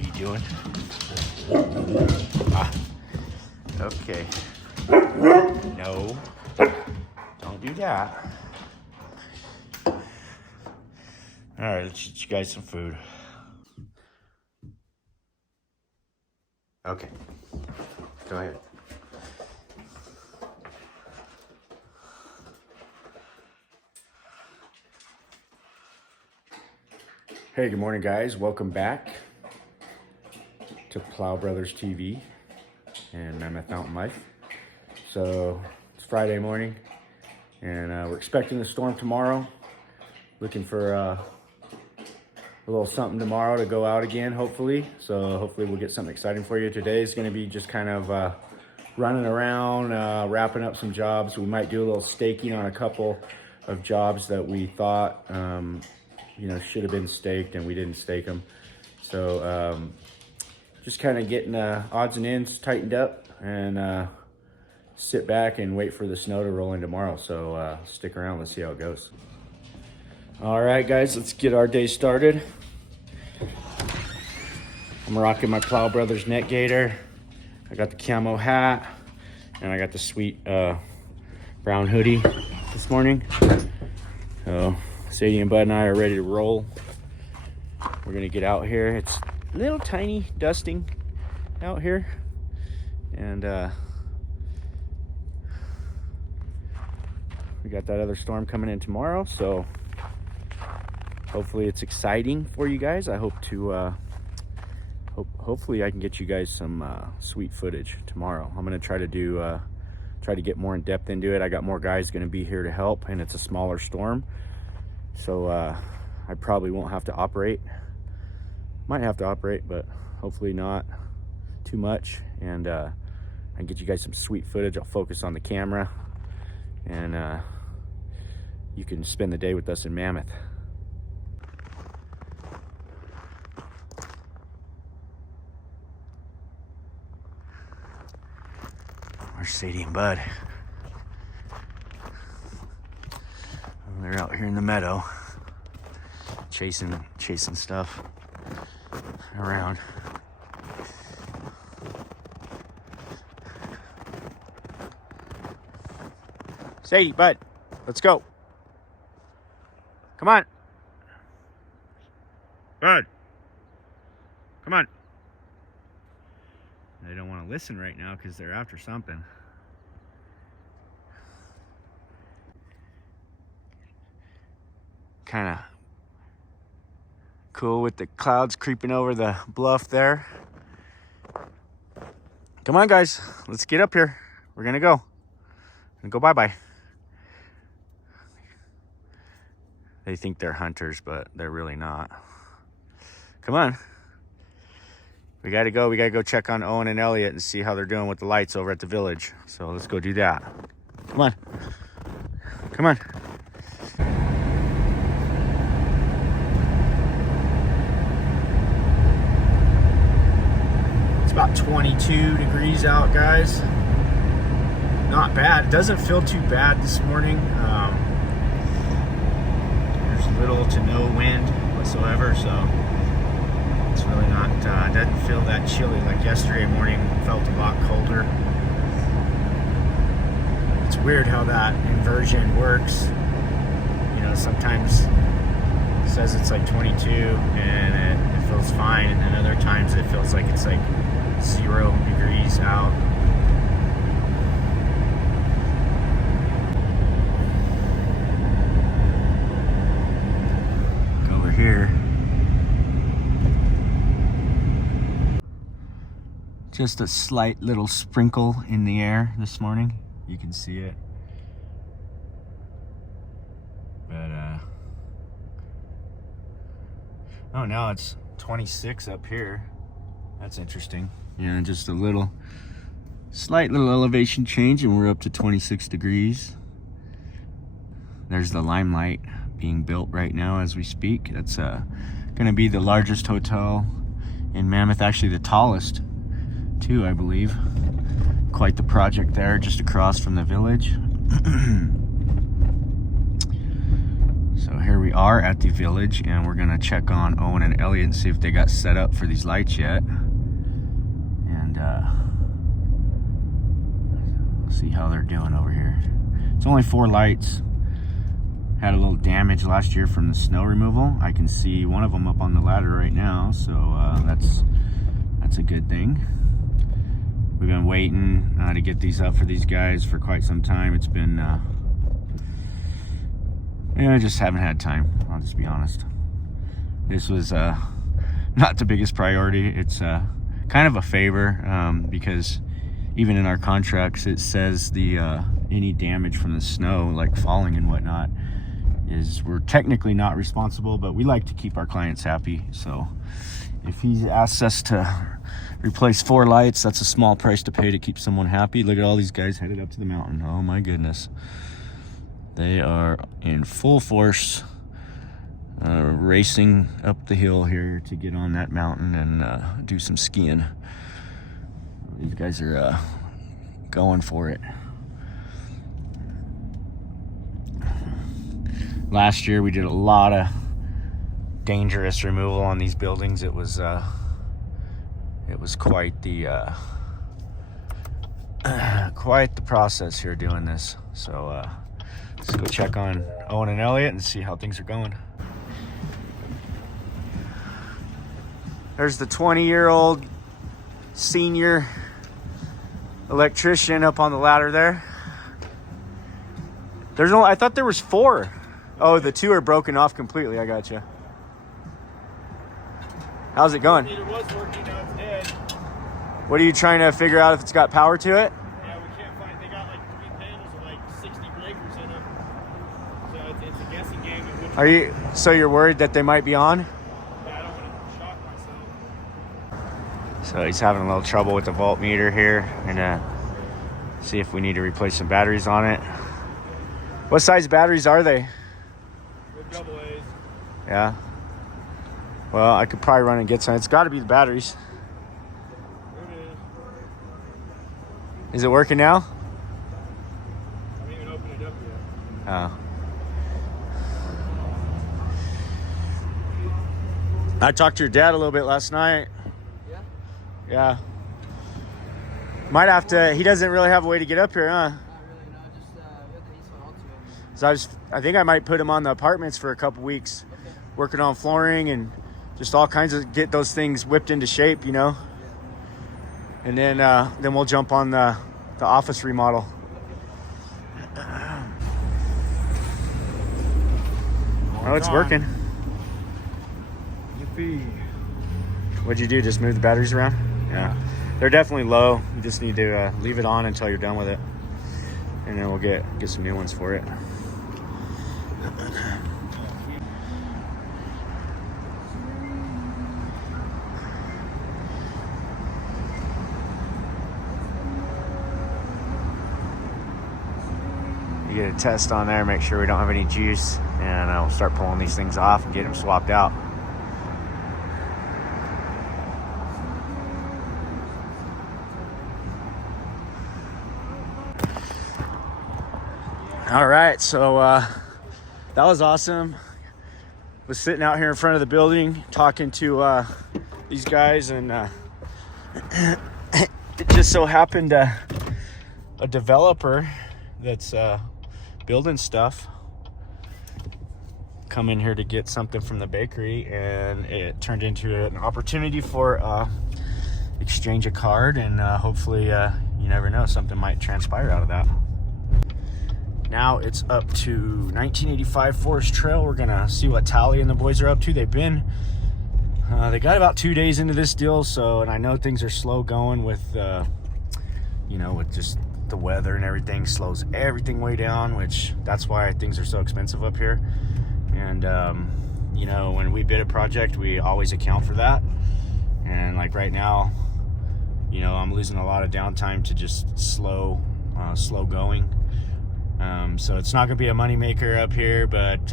you doing? Ah, okay. No, don't do that. All right, let's get you guys some food. Okay, go ahead. Hey, good morning, guys. Welcome back to Plow Brothers TV and Mammoth Mountain Life. So it's Friday morning, and we're expecting a storm tomorrow. Looking for a little something tomorrow to go out again, hopefully. So hopefully we'll get something exciting for you. Today is going to be just kind of running around, wrapping up some jobs. We might do a little staking on a couple of jobs that we thought should have been staked and we didn't stake them. So just kind of getting odds and ends tightened up and sit back and wait for the snow to roll in tomorrow. So stick around, let's see how it goes. All right, guys, let's get our day started. I'm rocking my Plow Brothers net gator. I got the camo hat and I got the sweet brown hoodie this morning. So Sadie and Bud and I are ready to roll. We're gonna get out here. It's a little tiny dusting out here, and we got that other storm coming in tomorrow, so hopefully it's exciting for you guys. I hope to hopefully I can get you guys some sweet footage tomorrow. I'm gonna try to get more in depth into it. I got more guys gonna be here to help, and it's a smaller storm. So I probably won't have to operate. Might have to operate, but hopefully not too much. And I can get you guys some sweet footage. I'll focus on the camera, and you can spend the day with us in Mammoth. Where's Sadie and Bud? They're out here in the meadow, chasing stuff around. Sadie, Bud, let's go. Come on. Bud, come on. They don't want to listen right now because they're after something. Kind of cool with the clouds creeping over the bluff there. Come on, guys, let's get up here. We're gonna go bye-bye. They think they're hunters, but they're really not. Come on. We gotta go check on Owen and Elliot and see how they're doing with the lights over at the village. So let's go do that. Come on. Come on. It's about 22 degrees out, guys. Not bad. It doesn't feel too bad this morning. There's little to no wind whatsoever, so it's really not, doesn't feel that chilly. Like yesterday morning, it felt a lot colder. It's weird how that inversion works. You know, sometimes it says it's like 22 and it feels fine, and then other times it feels like it's like 0 degrees out. Go over here. Just a slight little sprinkle in the air this morning. You can see it. But oh, now it's 26 up here. That's interesting. Yeah, just a slight little elevation change, and we're up to 26 degrees. There's the Limelight being built right now as we speak. That's gonna be the largest hotel in Mammoth, actually the tallest too, I believe. Quite the project there, just across from the village. So So here we are at the village, and we're gonna check on Owen and Elliot and see if they got set up for these lights yet. And see how they're doing over here. It's only 4 lights. Had a little damage last year from the snow removal. I can see one of them up on the ladder right now, so that's a good thing. We've been waiting to get these up for these guys for quite some time. It's been, I just haven't had time, I'll just be honest. This was not the biggest priority. It's kind of a favor because even in our contracts it says the any damage from the snow, like falling and whatnot, is we're technically not responsible, but we like to keep our clients happy. So if he asks us to replace 4 lights, that's a small price to pay to keep someone happy. Look at all these guys headed up to the mountain. Oh my goodness. They are in full force, racing up the hill here to get on that mountain and do some skiing. These guys are going for it. Last year we did a lot of dangerous removal on these buildings. It was quite the process here doing this. So let's go check on Owen and Elliot and see how things are going. There's the 20-year-old senior electrician up on the ladder there. I thought there was 4. Oh, the 2 are broken off completely. I got you. How's it going? It was working, now it's dead. What are you trying to figure out if it's got power to it? Yeah, we can't find. They got like 3 panels with like 60 breakers in them. So it's a guessing game. Are you? So you're worried that they might be on? Yeah, I don't want to shock myself. So he's having a little trouble with the voltmeter here, and see if we need to replace some batteries on it. What size batteries are they? They're AA's. Yeah. Well, I could probably run and get some. It's got to be the batteries. There it Is it working now? I haven't even opened it up yet. Oh. I talked to your dad a little bit last night. Yeah? Yeah. Might have to. He doesn't really have a way to get up here, huh? Not really, no. Just we have the Eastman Ultimate. So I think I might put him on the apartments for a couple weeks, working on flooring and just all kinds of get those things whipped into shape, you know. And then we'll jump on the office remodel. Oh, it's working. Yippee. What'd you do? Just move the batteries around? Yeah. They're definitely low. You just need to leave it on until you're done with it, and then we'll get some new ones for it. You get a test on there, make sure we don't have any juice, and we'll start pulling these things off and get them swapped out. All right, so that was awesome. Was sitting out here in front of the building talking to these guys, and it just so happened a developer that's building stuff come in here to get something from the bakery, and it turned into an opportunity for exchange a card, and hopefully you never know, something might transpire out of that. Now it's up to 1985 Forest Trail. We're gonna see what Tally and the boys are up to. They got about 2 days into this deal, so, and I know things are slow going with with just the weather and everything slows everything way down, which that's why things are so expensive up here. And when we bid a project, we always account for that. And like right now, I'm losing a lot of downtime to just slow going. So it's not gonna be a money maker up here, but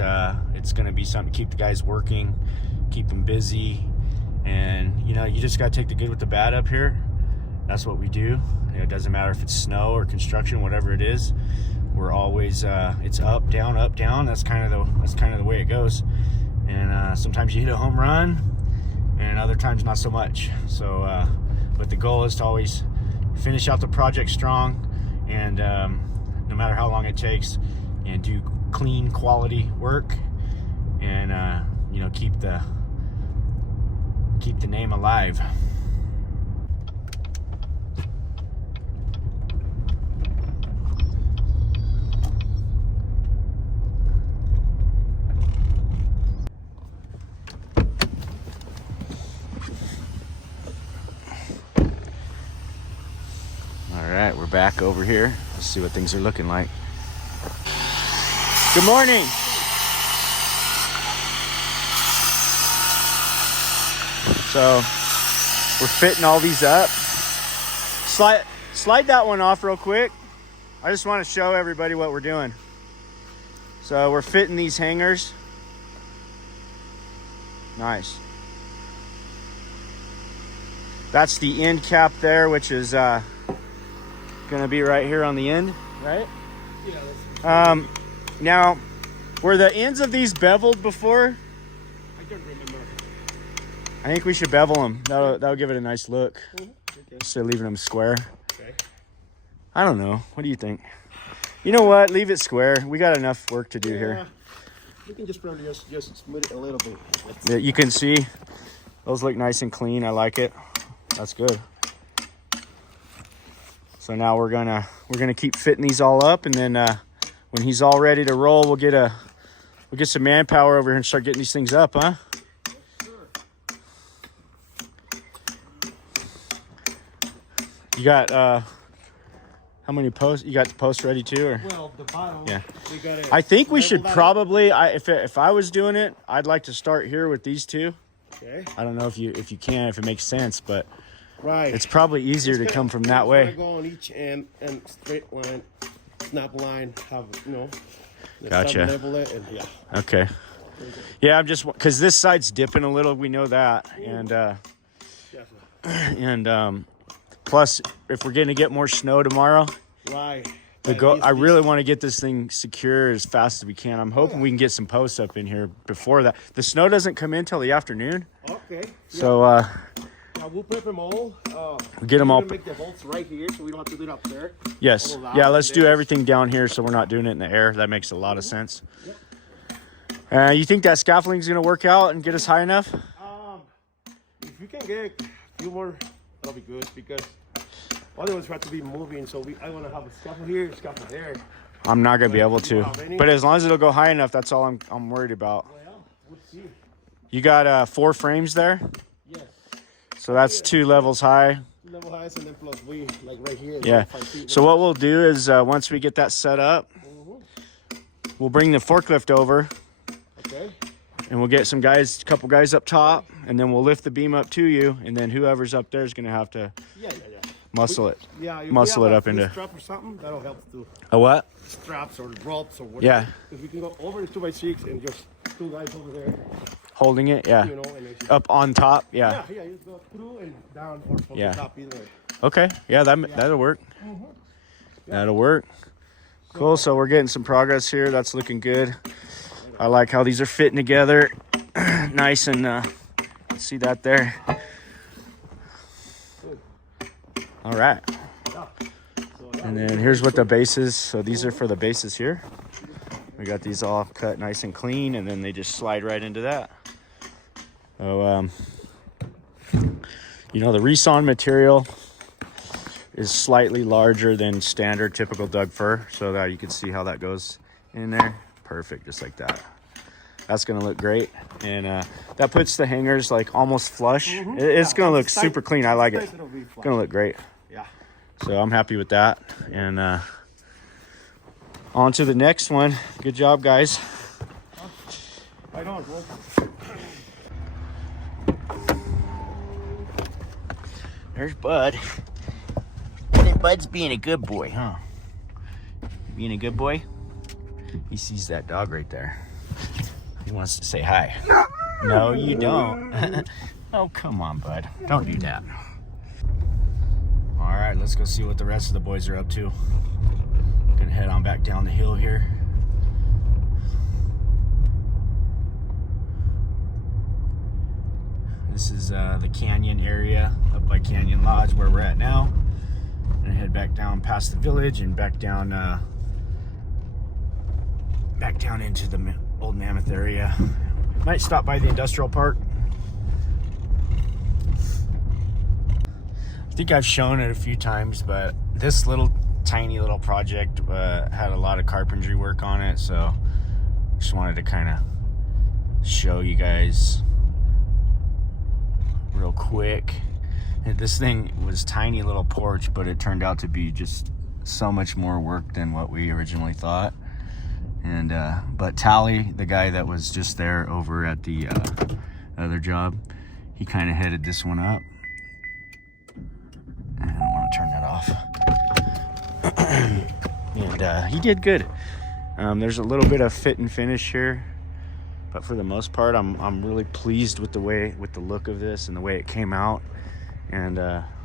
it's gonna be something to keep the guys working, keep them busy, and you just gotta take the good with the bad up here. That's what we do. It doesn't matter if it's snow or construction, whatever it is. we're always it's up, down. That's kind of the way it goes. And sometimes you hit a home run, and other times not so much. So, but the goal is to always finish out the project strong, and no matter how long it takes, and do clean, quality work, and you know, keep the name alive. All right, we're back over here. Let's see what things are looking like. Good morning. So we're fitting all these up. Slide that one off real quick. I just want to show everybody what we're doing. So we're fitting these hangers. Nice. That's the end cap there, which is gonna be right here on the end, right? Yeah. Now, were the ends of these beveled before? I don't remember. I think we should bevel them. That'll give it a nice look. Okay. Instead of leaving them square. Okay. I don't know. What do you think? You know what? Leave it square. We got enough work to do here. You can just probably just smooth it a little bit. Yeah, you can see those look nice and clean. I like it. That's good. So now we're gonna keep fitting these all up, and then when he's all ready to roll, we'll get some manpower over here and start getting these things up, huh? You got how many posts? You got the post ready too, or? Well, the bottom. Yeah. We got it. I think we should probably. If I was doing it, I'd like to start here with these two. Okay. I don't know if you can, if it makes sense, but Right. it's probably easier to come from that way. Go on each end and straight line, snap line, have Gotcha. Level it and yeah. Okay. Yeah, I'm just because this side's dipping a little. We know that, and Definitely. plus, if we're going to get more snow tomorrow, Right. I really want to get this thing secure as fast as we can. I'm hoping we can get some posts up in here before that. The snow doesn't come in till the afternoon, Okay. so Yeah, we'll prep them all. get them all. Make the bolts right here, so we don't have to do it up there. Yes, All yeah. out, Let's and do then- everything down here, so we're not doing it in the air. That makes a lot of sense. You think that scaffolding's going to work out and get us high enough? If you can get a few more, that'll be good because otherwise we have to be moving. So I want to have a scaffold here, scaffold there. I'm not going to be able You to, don't have any? but as long as it'll go high enough, that's all I'm worried about. Well, we'll see. You got 4 frames there, Yes. so that's 2 levels high. Level highs and then plus we like right here. Yeah. 5 feet. So what we'll do is once we get that set up, we'll bring the forklift over, Okay. and we'll get a couple guys up top, and then we'll lift the beam up to you, and then whoever's up there is going to have to Yeah. muscle it. Yeah. If Muscle we it have up a into- strap or something. That'll help too. A what? Straps or ropes or whatever. Yeah. Because we can go over the 2x6 and just 2 guys over there. Holding it, yeah. You know, and then just, Up on top, yeah. yeah. Just go through and down or from Yeah. the top either way. Okay, yeah, that'll work. That'll work. Cool, so we're getting some progress here. That's looking good. I like how these are fitting together. Nice, and see that there. All right. And then here's what the base is. So these are for the bases here. We got these all cut nice and clean, and then they just slide right into that. So, you know, the Reson material is slightly larger than standard typical Doug fir, so that you can see how that goes in there. Perfect, just like that. That's gonna look great, and that puts the hangers like almost flush. It's gonna look super clean. I like it. It's gonna look great. Yeah. So I'm happy with that, and on to the next one. Good job, guys. I know. There's Bud. And then Bud's being a good boy, huh? Being a good boy? He sees that dog right there. He wants to say hi. No, you don't. Oh, come on, Bud. Don't do that. All right, let's go see what the rest of the boys are up to. Gonna head on back down the hill here. This is the canyon area up by Canyon Lodge where we're at now. Gonna head back down past the village and back down into the Old Mammoth area. Might stop by the industrial park. I think I've shown it a few times, but this tiny little project had a lot of carpentry work on it, so just wanted to kind of show you guys real quick. And this thing was tiny little porch, but it turned out to be just so much more work than what we originally thought. And but Tally, the guy that was just there over at the other job, he kind of headed this one up. And I don't want to turn that off. And he did good. There's a little bit of fit and finish here, but for the most part, I'm really pleased with the look of this and the way it came out. And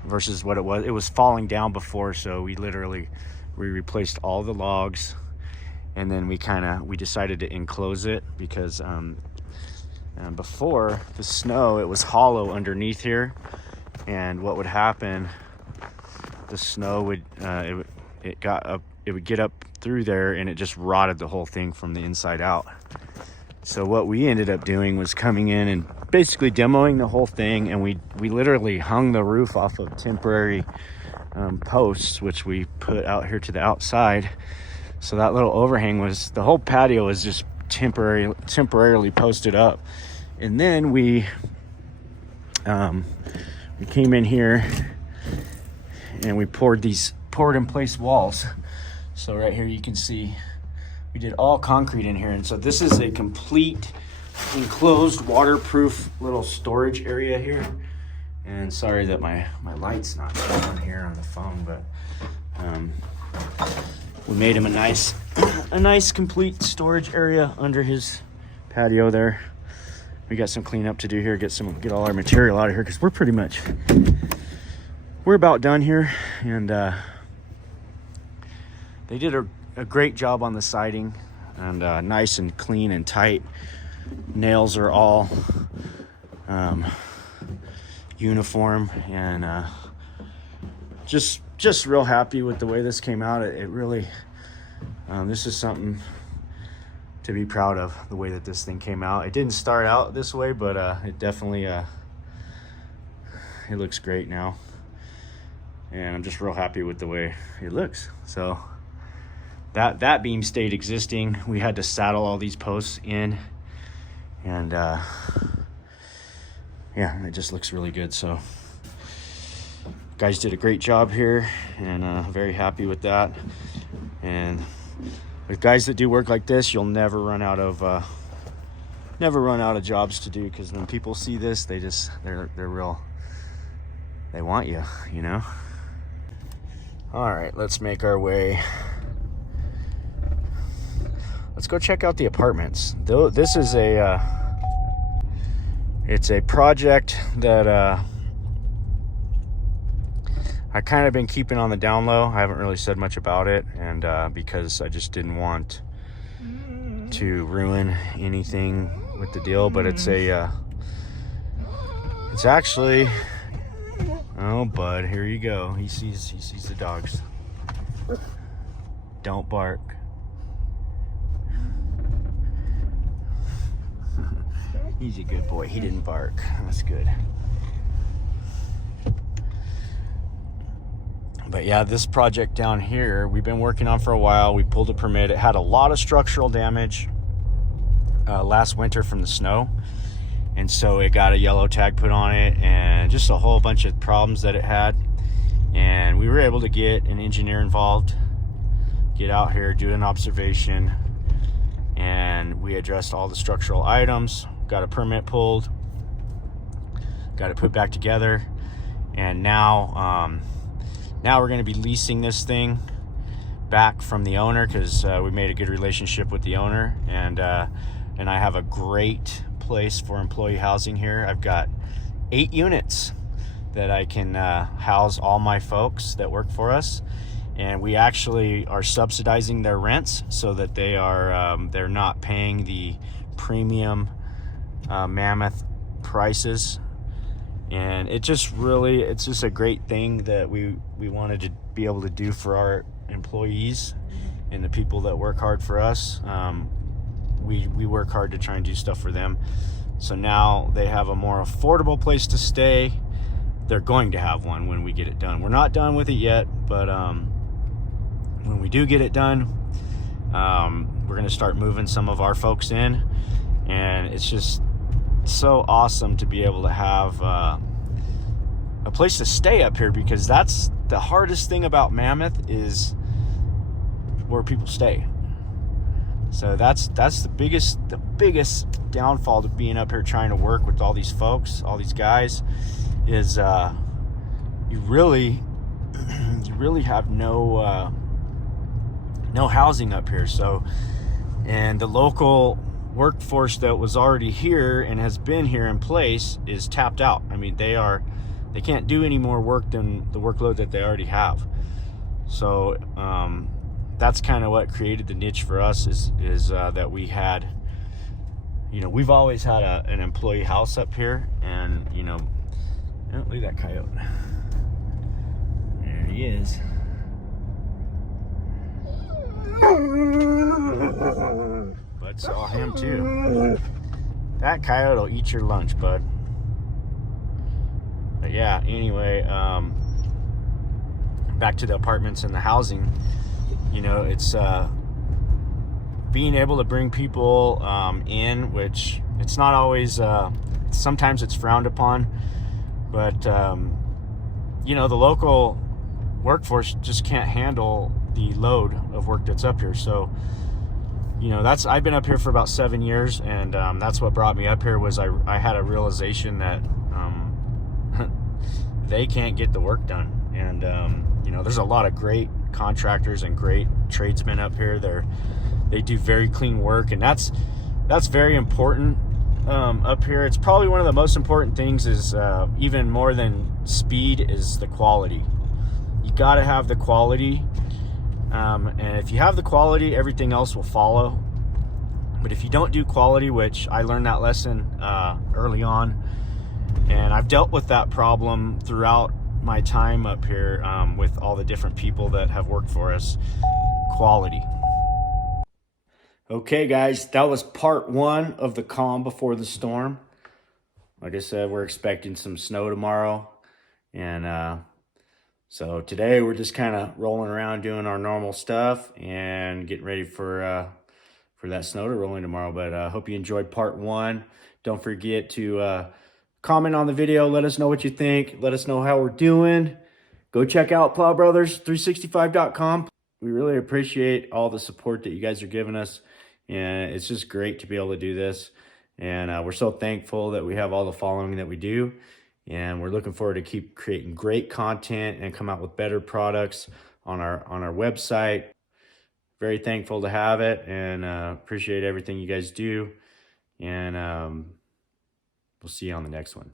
versus what it was falling down before, so we replaced all the logs, and then we decided to enclose it because before the snow, it was hollow underneath here, and what would happen, the snow would get up through there, and it just rotted the whole thing from the inside out. So what we ended up doing was coming in and basically demoing the whole thing, and we literally hung the roof off of temporary posts, which we put out here to the outside. So that little overhang the whole patio was just temporarily posted up. And then we came in here and we poured in place walls. So right here you can see we did all concrete in here, and so this is a complete enclosed waterproof little storage area here. And sorry that my light's not on here on the phone, but we made him a nice complete storage area under his patio there. We got some cleanup to do here, get all our material out of here, because we're about done here. And they did a great job on the siding, and nice and clean and tight. Nails are all uniform, and just real happy with the way this came out. It really, this is something to be proud of, the way that this thing came out. It didn't start out this way, but it definitely it looks great now, and I'm just real happy with the way it looks. So that beam stayed existing. We had to saddle all these posts in, and yeah, it just looks really good. So guys did a great job here, and very happy with that. And with guys that do work like this, you'll never run out of jobs to do, because when people see this, they're real, they want you know. All right, let's make our way. Let's go check out the apartments. Though this is it's a project that I kind of been keeping on the down low. I haven't really said much about it, and because I just didn't want to ruin anything with the deal. But it's actually, oh bud, here you go. He sees the dogs. Don't bark. He's a good boy. He didn't bark. That's good. But yeah, this project down here, we've been working on for a while. We pulled a permit. It had a lot of structural damage last winter from the snow. And so it got a yellow tag put on it, and just a whole bunch of problems that it had. And we were able to get an engineer involved, get out here, do an observation, and we addressed all the structural items, got a permit pulled, got it put back together. And now we're going to be leasing this thing back from the owner, because we made a good relationship with the owner, and I have a great place for employee housing here. I've got 8 units that I can house all my folks that work for us, and we actually are subsidizing their rents so that they're not paying the premium Mammoth prices. And it's just a great thing that we wanted to be able to do for our employees and the people that work hard for us. We work hard to try and do stuff for them. So now they have a more affordable place to stay. They're going to have one when we get it done. We're not done with it yet, but when we do get it done, we're going to start moving some of our folks in. And it's just so awesome to be able to have a place to stay up here, because that's the hardest thing about Mammoth, is where people stay. So that's the biggest downfall to being up here trying to work with all these folks, all these guys, is you really have no housing up here. So, and the local workforce that was already here and has been here in place is tapped out. I mean, they can't do any more work than the workload that they already have. So that's kind of what created the niche for us, is that we had, we've always had an employee house up here, and don't leave that coyote. There he is. Bud saw him too. That coyote will eat your lunch, bud. But yeah, anyway, back to the apartments and the housing. It's being able to bring people in, which it's not always, sometimes it's frowned upon, but the local workforce just can't handle the load of work that's up here. So I've been up here for about 7 years, and that's what brought me up here. Was I had a realization that they can't get the work done. And there's a lot of great contractors and great tradesmen up here. They do very clean work, and that's very important up here. It's probably one of the most important things, is even more than speed, is the quality. You got to have the quality, and if you have the quality, everything else will follow. But if you don't do quality, which I learned that lesson early on, and I've dealt with that problem throughout my time up here with all the different people that have worked for us. Quality. Okay, guys, that was part 1 of the calm before the storm. Like I said, we're expecting some snow tomorrow, and so today we're just kind of rolling around doing our normal stuff and getting ready for that snow to roll in tomorrow. But I hope you enjoyed part 1. Don't forget to comment on the video. Let us know what you think. Let us know how we're doing. Go check out plowbrothers365.com. We really appreciate all the support that you guys are giving us. And it's just great to be able to do this. And we're so thankful that we have all the following that we do. And we're looking forward to keep creating great content and come out with better products on our website. Very thankful to have it, and appreciate everything you guys do. And we'll see you on the next one.